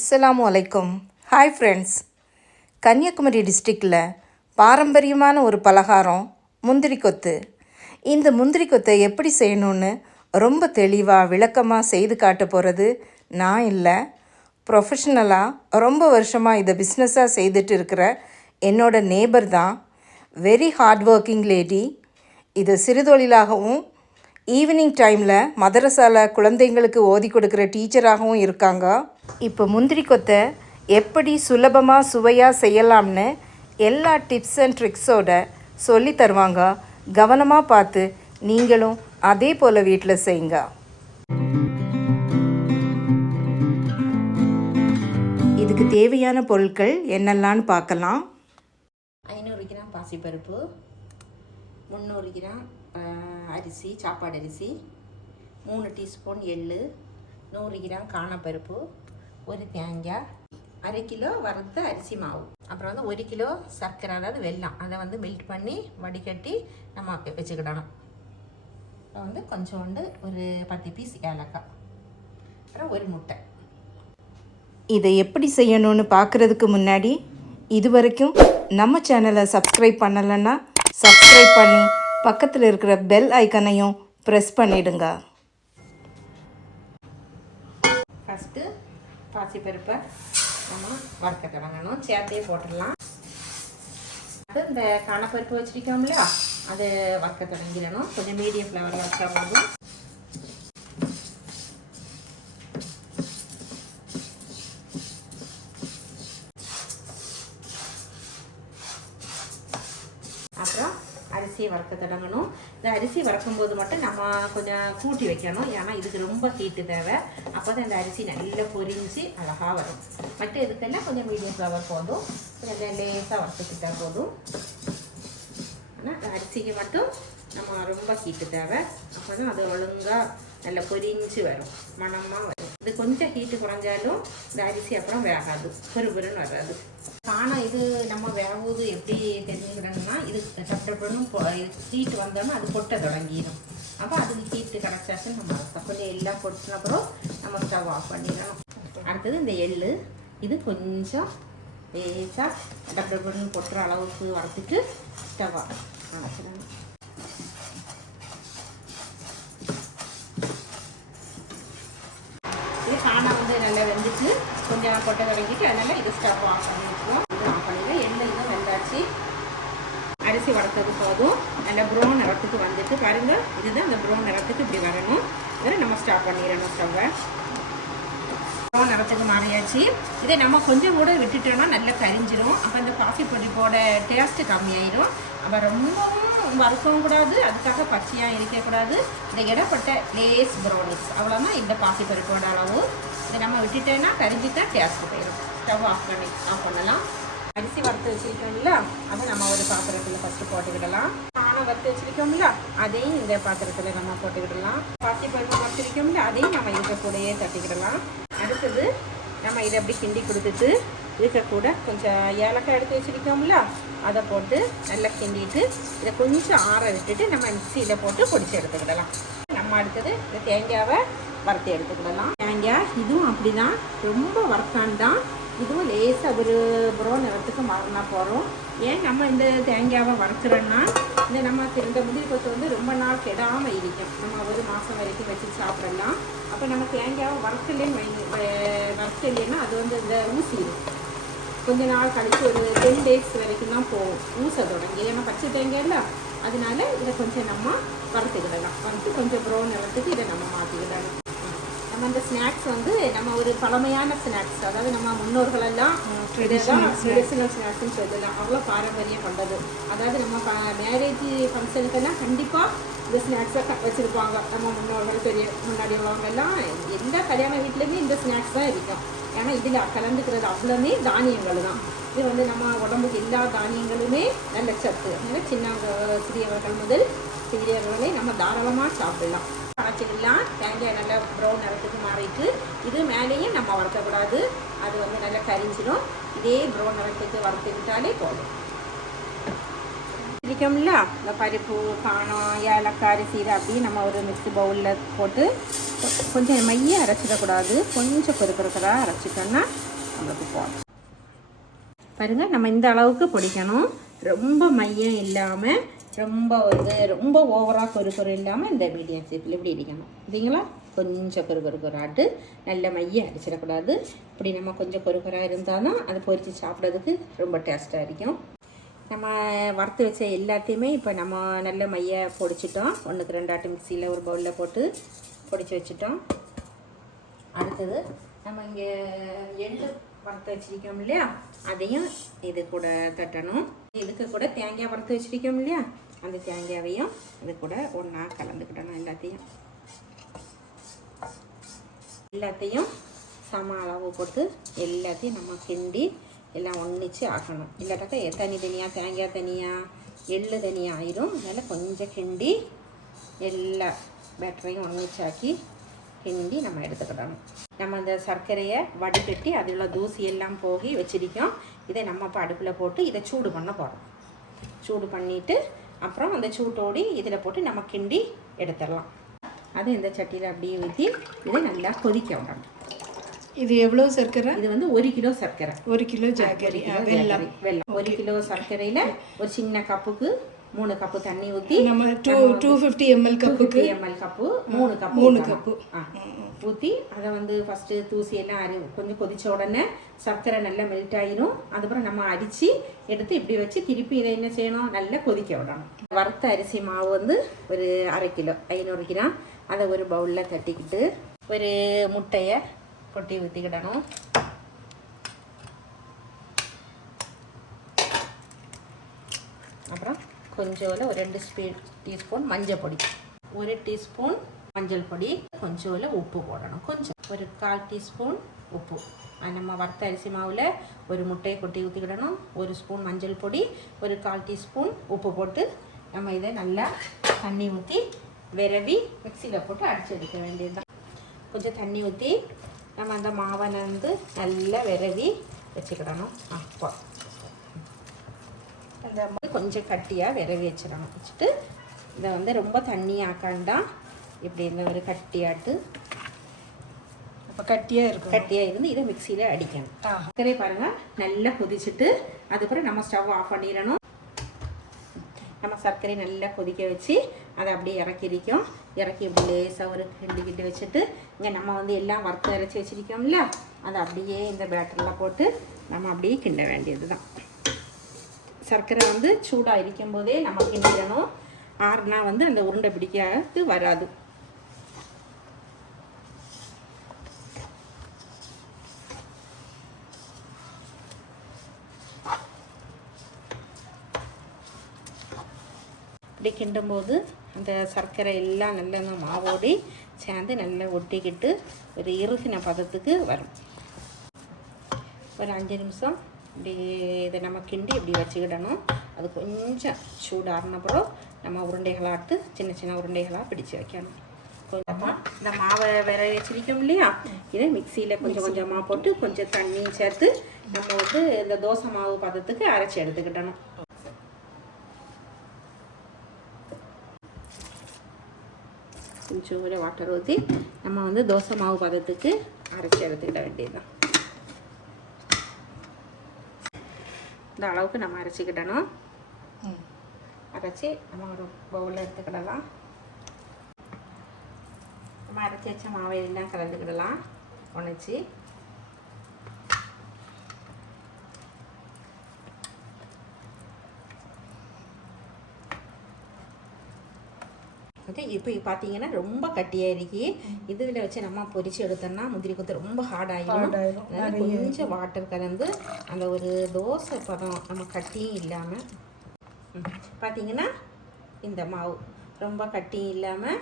அஸ்லாம் வலைக்கும் hi friends Kanyakumari டிஸ்ட்ரிக்டில் பாரம்பரியமான ஒரு பலகாரம் முந்திரி கொத்து. இந்த முந்திரி கொத்தை எப்படி செய்யணும்னு ரொம்ப தெளிவாக விளக்கமாக செய்து காட்ட போகிறது நான் இல்லை. ப்ரொஃபஷ்னலாக ரொம்ப வருஷமாக இதை பிஸ்னஸாக செய்துட்டு இருக்கிற என்னோட நேபர் தான். வெரி ஹார்ட் ஒர்க்கிங் லேடி இதை சிறுதொழிலாகவும் ஈவினிங் டைமில் மதரசாவில் குழந்தைங்களுக்கு ஓதி கொடுக்குற டீச்சராகவும் இருக்காங்க. இப்போ முந்திரி கொத்தை எப்படி சுலபமாக சுவையாக செய்யலாம்னு எல்லா டிப்ஸ் அண்ட் ட்ரிக்ஸோட சொல்லி தருவாங்க. கவனமாக பார்த்து நீங்களும் அதே போல் வீட்டில் செய்யுங்க. இதுக்கு தேவையான பொருட்கள் என்னெல்லாம்னு பார்க்கலாம். ஐநூறு கிராம் பாசிப்பருப்பு முந்நூறு கிராம் அரிசி சாப்பாடு அரிசி மூணு டீஸ்பூன் எள் நூறு கிராம் காணப்பருப்பு ஒரு தேங்காய் அரை கிலோ வறுத்த அரிசி மாவு. அப்புறம் வந்து ஒரு கிலோ சர்க்கரை அதாவது வெல்லம். அதை வந்து மெல்ட் பண்ணி வடிகட்டி நம்ம வச்சுக்கிடணும். அப்புறம் வந்து கொஞ்சோண்டு ஒரு பத்து பீஸ் ஏலக்காய். அப்புறம் ஒரு முட்டை. இதை எப்படி செய்யணும்னு பார்க்குறதுக்கு முன்னாடி இது வரைக்கும் நம்ம சேனலை சப்ஸ்கிரைப் பண்ணலைன்னா சப்ஸ்கிரைப் பண்ணி பக்கத்தில் இருக்கிற பெல் ஐக்கனையும் ப்ரெஸ் பண்ணிடுங்க. ஃபஸ்ட்டு பாசிப்பருப்பை நம்ம வறுக்க தொடங்கணும் சேர்த்தே போட்டுடலாம். அது இந்த கணப்பருப்பு வச்சுருக்கோம் இல்லையா அது வறுக்க தொடங்கிடணும். கொஞ்சம் மீடியம் ஃப்ளவர் வச்சா போதும். அப்புறம் அரிசியை வறுக்க தொடங்கணும். இந்த அரிசி வறுக்கும் போது மட்டும் நம்ம கொஞ்சம் கூட்டி வைக்கணும். ஏன்னா இதுக்கு ரொம்ப ஹீட்டு தேவை. அப்போ தான் இந்த அரிசி நல்லா பொரிஞ்சு அழகாக வரும். மற்ற இதுக்கெல்லாம் கொஞ்சம் மீடியம் ஃப்ளவர் போதும். கொஞ்சம் லேசாக வறுத்துக்கிட்டா போதும். ஆனால் இந்த அரிசிக்கு மட்டும் நம்ம ரொம்ப ஹீட்டு தேவை. அப்போ தான் அது ஒழுங்காக நல்லா பொரிஞ்சு வரும். மணமாக வரும். இது கொஞ்சம் ஹீட்டு குறைஞ்சாலும் இந்த அரிசி அப்புறம் வேகாது. பெருபெருன்னு வராது. காணம் இது நம்ம வேகுது எப்படி தெரிஞ்சுக்கிடணும்னா இது டப்டப்புன்னு ஹீட் வந்தோம்னா அது கொட்ட தொடங்கிடும். அப்போ அதுக்கு ஹீட்டு கிடச்சாச்சும் நம்ம அரைச்சா எல்லாம் பொட்டின அப்புறம் நம்ம ஸ்டவ் ஆஃப் பண்ணிடணும். அடுத்தது இந்த எள்ளு. இது கொஞ்சம் லேசாக டப்டப்புன்னு கொட்டுற அளவுக்கு வளர்த்துட்டு ஸ்டவ் ஆஃப் இது சாணம் வந்து நல்லா வெந்துச்சு. கொஞ்சம் கொட்டை தொடங்கிட்டு அதனால் இது ஸ்டவ் ஆஃப் பண்ணி வச்சுருவோம். இது ஆஃப் பண்ணிடுவோம் எண்ணெய் இதுவும் வெந்தாச்சு. அரிசி வளர்த்தது போதும். நல்லா ப்ரௌன் நிறத்துக்கு வந்துட்டு பாருங்கள் இதுதான் அந்த ப்ரௌன் நிறத்துக்கு இப்படி வரணும். இதை நம்ம ஸ்டாப் பண்ணிடணும் ஸ்டவ்வை ப்ரௌன் நிறத்துக்கு மாறியாச்சு. இதை நம்ம கொஞ்சம் கூட விட்டுட்டோம்னா நல்லா கரிஞ்சிரும். அப்போ இந்த காஃபி பொடிப்போட டேஸ்ட்டு கம்மியாயிடும் அப்போ ரொம்பவும் வறுக்கவும் கூடாது. அதுக்காக பச்சையாக இருக்கக்கூடாது இந்த இடப்பட்ட லேஸ் ப்ரௌனிஸ் அவ்வளோதான் இந்த பாசி பருப்போட அளவு. இதை நம்ம விட்டுட்டேன்னா கரிஞ்சிட்டா டேஸ்ட்டு போயிடும் ஸ்டவ் ஆஃப் பண்ணி ஆஃப் பண்ணலாம். அரிசி வறுத்து வச்சுருக்கோம்ல அதை நம்ம ஒரு பாத்திரத்தில் ஃபஸ்ட்டு போட்டுக்கிடலாம். பானை வறுத்து வச்சுருக்கோம்ல அதையும் இந்த பாத்திரத்தில் நம்ம போட்டுக்கிடலாம். பாசி பருப்பு வச்சிருக்கோம்ல அதையும் நம்ம இருக்கக்கூடையே தட்டிக்கிடலாம். அடுத்தது நம்ம இதை அப்படி கிண்டி கொடுத்துட்டு இருக்க கூட கொஞ்சம் ஏலக்காய் எடுத்து வச்சிருக்கோம்ல அதை போட்டு நல்லா கிண்டிட்டு இதை கொஞ்சம் ஆற விட்டுட்டு நம்ம மிக்சியில் போட்டு பொடிச்சு எடுத்துக்கிடலாம். நம்ம அடுத்தது இந்த தேங்காவை வறுத்து எடுத்துக்கிடலாம். தேங்காய் இதுவும் அப்படி தான் ரொம்ப வறுத்தான் தான் இதுவும் லேசாக ஒரு ப்ரௌன் நிறத்துக்கு மாறினா போகிறோம் ஏன் நம்ம இந்த தேங்காவை வறுக்கிறோன்னா இந்த நம்ம இந்த முந்திரி கொத்து வந்து ரொம்ப நாள் கெடாமல் இருக்கும். நம்ம ஒரு மாதம் வரைக்கும் வச்சு சாப்பிடலாம். அப்போ நம்ம தேங்காவை வறுக்கலேன்னு வறுக்கலைன்னா அது வந்து இந்த ஊசிடும் கொஞ்ச நாள் கழித்து ஒரு டென் டேஸ் வரைக்கும் தான் போகும். ஊச தொடங்கி ஏன்னா பச்சை தேங்காய்ல அதனால இதை கொஞ்சம் நம்ம வறுத்துக்கிடலாம். வறுத்து கொஞ்சம் ப்ரௌன் நிறத்துக்கு இதை நம்ம மாற்றிக்கிடலாம் நம்ம இந்த ஸ்நாக்ஸ் வந்து நம்ம ஒரு பழமையான ஸ்நாக்ஸ் அதாவது நம்ம முன்னோர்கள் எல்லாம் ட்ரெடிஷ்னல் ஸ்நாக்ஸ்னு சொல்லலாம் அவ்வளோ பாரம்பரியம் கொண்டது. அதாவது நம்ம மேரேஜ் ஃபங்க்ஷனுக்கெல்லாம் கண்டிப்பாக இந்த ஸ்நாக்ஸை வச்சுருப்பாங்க. நம்ம முன்னோர்கள் பெரிய முன்னாடி உள்ளவங்க எல்லாம் எல்லா கல்யாண வீட்லேயுமே இந்த ஸ்நாக்ஸ் தான் இருக்கும். ஏன்னா இதில் கலந்துக்கிறது அவ்வளோமே தானியங்கள் தான். இது வந்து நம்ம உடம்புக்கு எல்லா தானியங்களுமே நல்ல சத்து. அதனால சின்னவங்க சிறியவர்கள் முதல் சிறியவர்களே நம்ம தாராளமாக சாப்பிடலாம். அரைச்சிடலாம் தேங்காய் நல்லா ப்ரௌன் நிறத்துக்கு மாறிட்டு இது மேலேயும் நம்ம வறுக்கக்கூடாது. அது வந்து நல்லா கரிஞ்சிடும் இதே ப்ரௌன் நிறத்துக்கு வறுத்துக்கிட்டாலே போதும். பிடிக்கும்ல இந்த பருப்பு பானம் ஏலக்காய் சீரை அப்படியே நம்ம ஒரு மிக்ஸி பவுலில் போட்டு கொஞ்சம் மைய அரைச்சிடக்கூடாது. கொஞ்சம் பொறுக்கிறதா அரைச்சிட்டோன்னா நம்மளுக்கு போதும். பாருங்கள் நம்ம இந்த அளவுக்கு பிடிக்கணும். ரொம்ப மையம் இல்லாமல் ரொம்ப வந்து ரொம்ப ஓவராக கொரு கொரு இல்லாமல் இந்த மீடியம் ஷேப்பில் இப்படி இடிக்கணும் இல்லைங்களா கொஞ்சம் கொரு கொரு கொராட்டு நல்ல மைய அடிச்சிடக்கூடாது. இப்படி நம்ம கொஞ்சம் கொரு கொராக இருந்தால் தான் அதை பொரித்து சாப்பிட்றதுக்கு ரொம்ப டேஸ்ட்டாக இருக்கும். நம்ம வறுத்து வச்ச எல்லாத்தையுமே இப்போ நம்ம நல்ல மைய பொடிச்சிட்டோம். ஒன்றுக்கு ரெண்டாட்டு மிக்சியில் ஒரு பவுலில் போட்டு பொடிச்சு வச்சுட்டோம். அடுத்தது நம்ம இங்கே எள்ளு வறுத்து வச்சிருக்கோம் இல்லையா? அதையும் இது கூட தட்டணும். இதுக்கு கூட தேங்காய் வறுத்து வச்சிருக்கோம் இல்லையா? அந்த தேங்காயையும் இது கூட ஒன்றா கலந்துக்கிடணும் எல்லாத்தையும். எல்லாத்தையும் சம அளவு போட்டு எல்லாத்தையும் நம்ம கிண்டி எல்லாம் ஒன்றிச்சு ஆக்கணும். இல்லாட்டாக்கா தனி தனியாக தேங்காய் தனியாக எள்ளு தனியாக ஆயிரும். அதனால் கொஞ்சம் கிண்டி எல்லா பேட்டரையும் ஒன்றிச்சாக்கி கிண்டி நம்ம எடுத்துக்கிடணும் நம்ம அந்த சர்க்கரையை வடிகட்டி அதில் உள்ள தூசி எல்லாம் போகி வச்சிருக்கோம். இதை நம்ம இப்போ அடுப்பில் போட்டு இதை சூடு பண்ண போகிறோம் சூடு பண்ணிவிட்டு அப்புறம் அந்த சூட்டோடி இதில் போட்டு நம்ம கிண்டி எடுத்துடலாம். அது இந்த சட்டியில் அப்படியே ஊற்றி இதை நல்லா கொதிக்க விடணும். இது எவ்வளோ சர்க்கரை? இது வந்து ஒரு கிலோ சர்க்கரை. ஒரு கிலோ கிலோ ஜாகரி, வெல்லம். ஒரு கிலோ சர்க்கரையில் ஒரு சின்ன கப்புக்கு மூணு கப்பு தண்ணி ஊற்றி நம்ம டூ டூ ஃபிஃப்டி எம்எல் கப்புக்கு எம்எல் கப்பு மூணு கப்பு மூணு. கப்பு. ஊற்றி அதை வந்து ஃபஸ்ட்டு தூசி எல்லாம் அரி கொஞ்சம் கொதிச்ச உடனே சர்க்கரை நல்லா மெல்ட் ஆயிரும். அதுக்கப்புறம் நம்ம அரிச்சு எடுத்து இப்படி வச்சு திருப்பி இதை என்ன செய்யணும்? நல்லா கொதிக்க விடணும். வறுத்த அரிசி மாவு வந்து ஒரு அரை கிலோ ஐநூறு கிராம். அதை ஒரு பவுலில் தட்டிக்கிட்டு ஒரு முட்டையை கொட்டி ஊற்றிக்கிடணும் அப்புறம் கொஞ்சோல ஒரு ரெண்டு ஸ்பீ டீஸ்பூன் மஞ்சள் பொடி. ஒரு டீஸ்பூன் மஞ்சள் பொடி கொஞ்சோல உப்பு போடணும். கொஞ்சம் ஒரு கால் டீஸ்பூன் உப்பு. நம்ம வறுத்த அரிசி மாவில் ஒரு முட்டையை கொட்டி ஊற்றிக்கிடணும் ஒரு ஸ்பூன் மஞ்சள் பொடி ஒரு கால் டீஸ்பூன் உப்பு போட்டு நம்ம இதை நல்லா தண்ணி ஊற்றி விரவி மிக்சியில் போட்டு அடிச்சு எடுக்க வேண்டியதுதான். கொஞ்சம் தண்ணி ஊற்றி நம்ம அந்த மாவை வந்து நல்லா விரவி வச்சுக்கிடணும். அப்போ. அந்த மாதிரி கொஞ்சம் கட்டியாக விரவி வச்சிடணும். வச்சுட்டு இதை வந்து ரொம்ப தண்ணி ஆக்காண்டா இப்படி இந்த ஒரு கட்டியாட்டு அப்போ கட்டியாக இருக்கும் கட்டியாக இருந்து இதை மிக்சியில் அடிக்கணும். சர்க்கரை பாருங்கள் நல்லா கொதிச்சுட்டு அதுக்கப்புறம் நம்ம ஸ்டவ் ஆஃப் பண்ணிடணும். நம்ம சர்க்கரை நல்லா கொதிக்க வச்சு அதை அப்படியே இறக்கிரிக்கும் இறக்கி இப்படி லேசாக ஒரு கிண்டிக்கிட்டு வச்சுட்டு இங்கே நம்ம வந்து எல்லாம் வறுத்து அரைச்சி வச்சிருக்கோம்ல அதை அப்படியே இந்த பேட்டரில் போட்டு நம்ம அப்படியே கிண்ட வேண்டியது தான் சர்க்கரை வந்து சூடாக இருக்கும்போதே நம்ம கிண்டிடணும் ஆறுனா வந்து அந்த உருண்டை பிடிக்காது வராது. இப்படி கிண்டும்போது அந்த சர்க்கரை எல்லாம் நல்ல அந்த மாவோடி சேர்ந்து நல்லா ஒட்டிக்கிட்டு ஒரு இருசின பதத்துக்கு வரும். ஒரு அஞ்சு நிமிஷம் இப்படி இதை நம்ம கிண்டி இப்படி வச்சுக்கிடணும். அது கொஞ்சம் சூடாறினப்புறம் நம்ம உருண்டைகளாட்டு சின்ன சின்ன உருண்டைகளாக பிடிச்சு வைக்கணும். கொஞ்சமாக இந்த மாவை வேற வச்சிருக்கோம் இல்லையா? இதை மிக்சியில் கொஞ்சம் கொஞ்சமாக போட்டு கொஞ்சம் தண்ணி சேர்த்து நம்ம வந்து இந்த தோசை மாவு பதத்துக்கு அரைச்சி எடுத்துக்கிடணும். கொஞ்சம் வாட்டர் ஊற்றி நம்ம வந்து தோசை மாவு பதத்துக்கு அரைச்சி எடுத்துக்கிட வேண்டியதுதான். இந்த அளவுக்கு நம்ம அரைச்சிக்கிடணும். அரைச்சி நம்ம ஒரு பவுலில் எடுத்துக்கிடலாம். நம்ம அரைச்சி வச்ச மாவை எல்லாம் கலந்துக்கிடலாம். உணச்சி ஓகே இப்போ பார்த்தீங்கன்னா ரொம்ப கட்டியாக இருக்கு இதில் வச்சு நம்ம பொரிச்சு எடுத்தோம்னா முந்திரி கொத்து ரொம்ப ஹார்ட் ஆகிடும் கொஞ்சம் வாட்டர் கலந்து அந்த ஒரு தோசை பதம் நம்ம கட்டியும் இல்லாமல் பார்த்தீங்கன்னா இந்த மாவு ரொம்ப கட்டியும் இல்லாமல்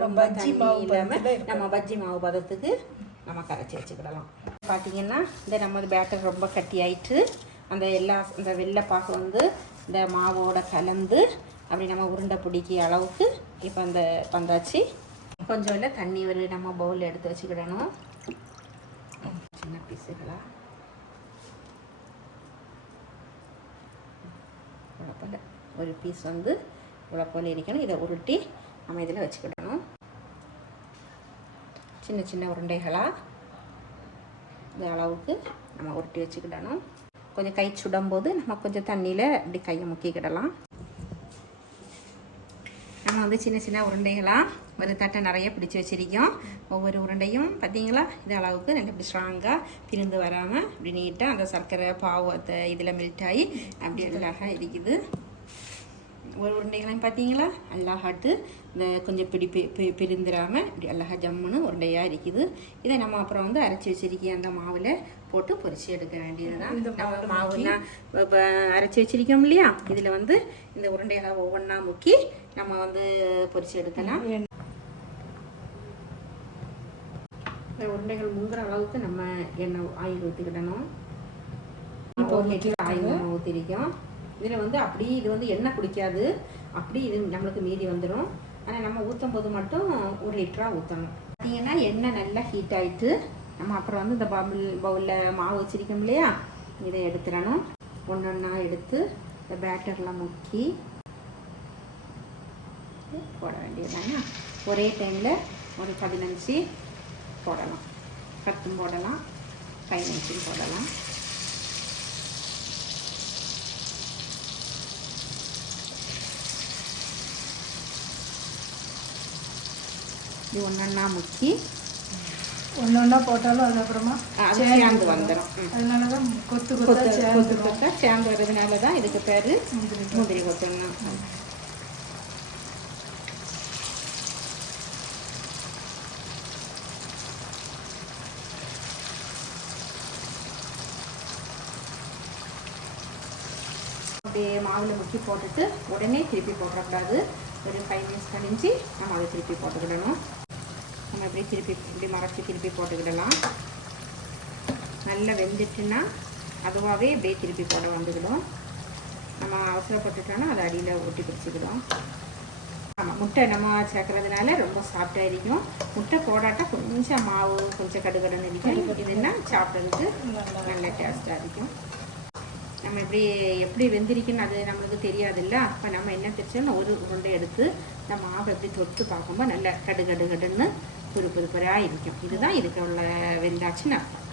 ரொம்ப தண்ணி இல்லாமல். நம்ம பஜ்ஜி மாவு பதத்துக்கு நம்ம கரைச்சி வச்சுக்கிடலாம். பார்த்தீங்கன்னா இந்த நம்ம பேட்டர் ரொம்ப கட்டி ஆயிட்டு அந்த எல்லா இந்த வெள்ளைப்பாகு வந்து இந்த மாவோட கலந்து அப்படி நம்ம உருண்டை பிடிக்கிற அளவுக்கு இப்போ அந்த வந்தாச்சு. கொஞ்சம் இல்லை தண்ணி ஒரு நம்ம பவுலில் எடுத்து வச்சுக்கிடணும். சின்ன பீஸுகளா? குழப்பம் ஒரு பீஸ் வந்து இவ்வளோ இருக்கணும் இதை உருட்டி நம்ம இதில் வச்சுக்கிடணும். சின்ன சின்ன உருண்டைகளாக இந்த அளவுக்கு நம்ம உருட்டி வச்சுக்கிடணும். கொஞ்சம் கை சுடும்போது நம்ம கொஞ்சம் தண்ணியில் இப்படி கையை முக்கிக்கிடலாம். நம்ம வந்து சின்ன சின்ன உருண்டைகளாக ஒரு தட்டை நிறைய பிடிச்சி வச்சுருக்கோம். ஒவ்வொரு உருண்டையும் பார்த்தீங்களா இது அளவுக்கு ரெண்டு இப்படி ஸ்ட்ராங்காக திருந்து வராமல் இப்படி நீட்டாக அந்த சர்க்கரை பாவத்தை இதில் மெல்ட் ஆகி அப்படி அழகாக இருக்குது ஒரு உருண்டைகளையும் பார்த்தீங்களா? அழகாட்டு இந்த கொஞ்சம் பிடி பிரிந்துடாமல் இப்படி அழகா ஜம்முன்னு உருண்டையாக இருக்குது. இதை நம்ம அப்புறம் வந்து அரைச்சி வச்சிருக்க அந்த மாவில் போட்டு பொரிச்சு எடுக்க வேண்டியதுதான். நம்ம மாவுனா இப்போ அரைச்சி வச்சிருக்கோம் இல்லையா? இதில் வந்து இந்த உருண்டைகளை ஒவ்வொன்றா முக்கி நம்ம வந்து பொரிச்சு எடுக்கலாம். இந்த உருண்டைகள் முங்குற அளவுக்கு நம்ம எண்ணெய் ஆயில் ஊற்றிக்கிடணும் இப்போ ஒரு லிட்டர் ஆயில் ஊற்றிருக்கோம் இதில் வந்து அப்படி இது வந்து எண்ணெய் குடிக்காது. அப்படி இது நம்மளுக்கு மீதி வந்துடும் ஆனால் நம்ம ஊற்றும் போது மட்டும் ஒரு லிட்டராக ஊற்றணும் பார்த்தீங்கன்னா எண்ணெய் நல்லா ஹீட் ஆகிட்டு நம்ம அப்புறம் வந்து இந்த பவுல் பவுலில் மாவு வச்சிருக்கோம் இல்லையா? இதை எடுத்துடணும். ஒன்று ஒன்றா எடுத்து இந்த பேட்டர்லாம் முக்கி போட வேண்டியதுதாங்க ஒரே டைமில் ஒரு பதினஞ்சு போடலாம். பத்தும் போடலாம். பதினஞ்சும் போடலாம். இது ஒன்றா முக்கி. ஒன்று ஒன்றா போட்டாலும் அது அப்புறமா அது சேர்ந்து வந்துடும் அதனால தான் கொத்து கொத்து கொத்தா கொத்து கொத்தா சேர்ந்து வர்றதுனால தான் இதுக்கு பேர் முந்திரி கொத்துன்னா. அப்படியே மாவில் முக்கி போட்டுட்டு உடனே திருப்பி போட்டுறக்கூடாது ஒரு ஃபைவ் மினிட்ஸ் கழிஞ்சு நம்ம அதை திருப்பி போட்டுக்கிடணும். நம்ம இப்படி திருப்பி இப்படி மறைச்சி திருப்பி போட்டுக்கிடலாம். நல்லா வெந்துட்டுன்னா அதுவாகவே அப்படியே திருப்பி போட வந்துக்கிடும். நம்ம அவசரப்பட்டுட்டோன்னா அதை அடியில் ஒட்டி பிடிச்சிக்கிடும். ஆமாம் முட்டை நம்ம சேர்க்கறதுனால ரொம்ப சாஃப்டாக இருக்கும் முட்டை போடாட்டா கொஞ்சம் மாவு கொஞ்சம் கடுகடுன்னு இருக்கும் இதுன்னா சாப்பிட்றதுக்கு நல்ல டேஸ்ட்டாக இருக்கும். நம்ம எப்படி எப்படி வெந்திருக்குன்னு அது நம்மளுக்கு தெரியாதுல்ல. அப்போ நம்ம என்ன தெரிச்சோம்னா ஒரு உருண்டை எடுத்து இந்த மாவை எப்படி தொட்டு பார்க்கும்போது நல்ல கடு கடு கடுன்னு பொறு பொறுப்பராக இருக்கும் இதுதான் இதுக்கு உள்ள வெந்தாச்சுன்னு அர்த்தம்.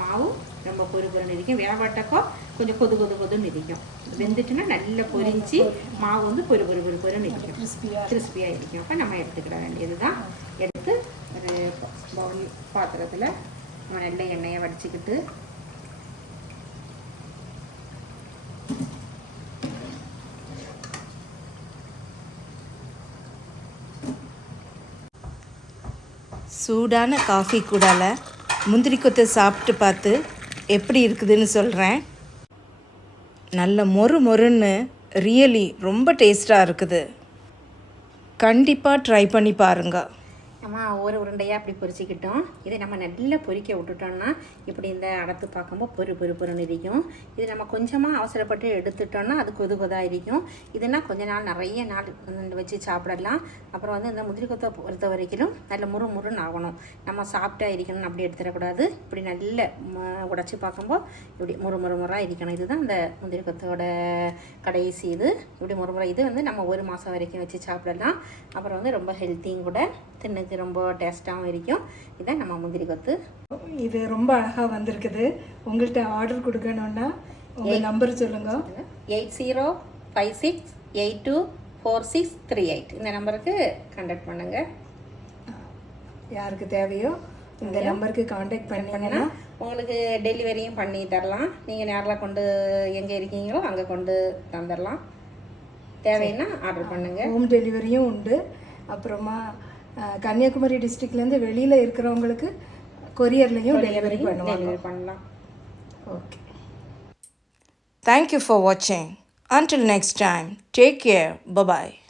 மாவு ரொம்ப பொறு பொருன்னு இருக்கும் வேவாட்டப்போ கொஞ்சம் கொது கொது கொதுன்னு இருக்கும் வெந்துட்டுன்னா நல்லா பொரிஞ்சு மாவு வந்து பொறு பொறு பொறு பொருன்னு இருக்கும் கிறிஸ்பியாக கிறிஸ்பியாக இருக்கும் அப்போ நம்ம எடுத்துக்கிட வேண்டியது தான் எடுத்து ஒரு பவுல் பாத்திரத்தில் நம்ம நல்ல எண்ணெயை வடிச்சுக்கிட்டு சூடான காஃபி கூடால முந்திரி கொத்தை சாப்பிட்டு பார்த்து எப்படி இருக்குதுன்னு சொல்கிறேன் நல்ல மொறு மொறுன்னு ரியலி ரொம்ப டேஸ்ட்டாக இருக்குது. கண்டிப்பாக ட்ரை பண்ணி பாருங்கள் நம்ம ஒரு உருண்டையாக அப்படி பொரிச்சிக்கிட்டோம். இதை நம்ம நல்லா பொரிக்க விட்டுட்டோம்னா இப்படி இந்த அடத்து பார்க்கும்போது பொறு பொறு பொருன்னு இருக்கும் இது நம்ம கொஞ்சமாக அவசரப்பட்டு எடுத்துட்டோம்னா அது கொது கொதாக இருக்கும் இதுனா கொஞ்ச நாள் நிறைய நாள் வச்சு சாப்பிடலாம். அப்புறம் வந்து இந்த முந்திரி கொத்தை பொறுத்த வரைக்கும் நல்ல முறு முறுன்னு ஆகணும். நம்ம சாப்பிட்டா இருக்கணும்னு அப்படி எடுத்துடக்கூடாது. இப்படி நல்ல உடச்சி பார்க்கும்போது இப்படி முறு முறு முறாக இருக்கணும் இதுதான் அந்த முந்திரி கொத்தோட கடைசி இது. இப்படி முறுமுறை இது வந்து நம்ம ஒரு மாதம் வரைக்கும் வச்சு சாப்பிடலாம். அப்புறம் வந்து ரொம்ப ஹெல்த்தியும் கூட தின்னுக்கு ரொம்ப டேஸ்ட்டாகவும் இருக்கும். இதான் நம்ம முந்திரி கொத்து. இது ரொம்ப அழகாக வந்திருக்குது. உங்கள்கிட்ட ஆர்டர் கொடுக்கணுன்னா உங்கள் நம்பர் சொல்லுங்க. Eight zero five six eight two four six three eight. இந்த நம்பருக்கு கான்டாக்ட் பண்ணுங்கள் யாருக்கு தேவையோ இந்த நம்பருக்கு காண்டாக்ட் பண்ணீங்கன்னா உங்களுக்கு டெலிவரியும் பண்ணி தரலாம். நீங்கள் நேரில் கொண்டு எங்கே இருக்கீங்களோ அங்கே கொண்டு தந்துடலாம் தேவைன்னா ஆர்டர் பண்ணுங்கள் ஹோம் டெலிவரியும் உண்டு. அப்புறமா கன்னியாகுமரி டிஸ்ட்ரிக்ட்லேருந்து வெளியில் இருக்கிறவங்களுக்கு கொரியர்லேயும் டெலிவரி பண்ணுவாங்க டெலிவரி பண்ணலாம் okay Thank you for watching. Until next time, take care. Bye bye.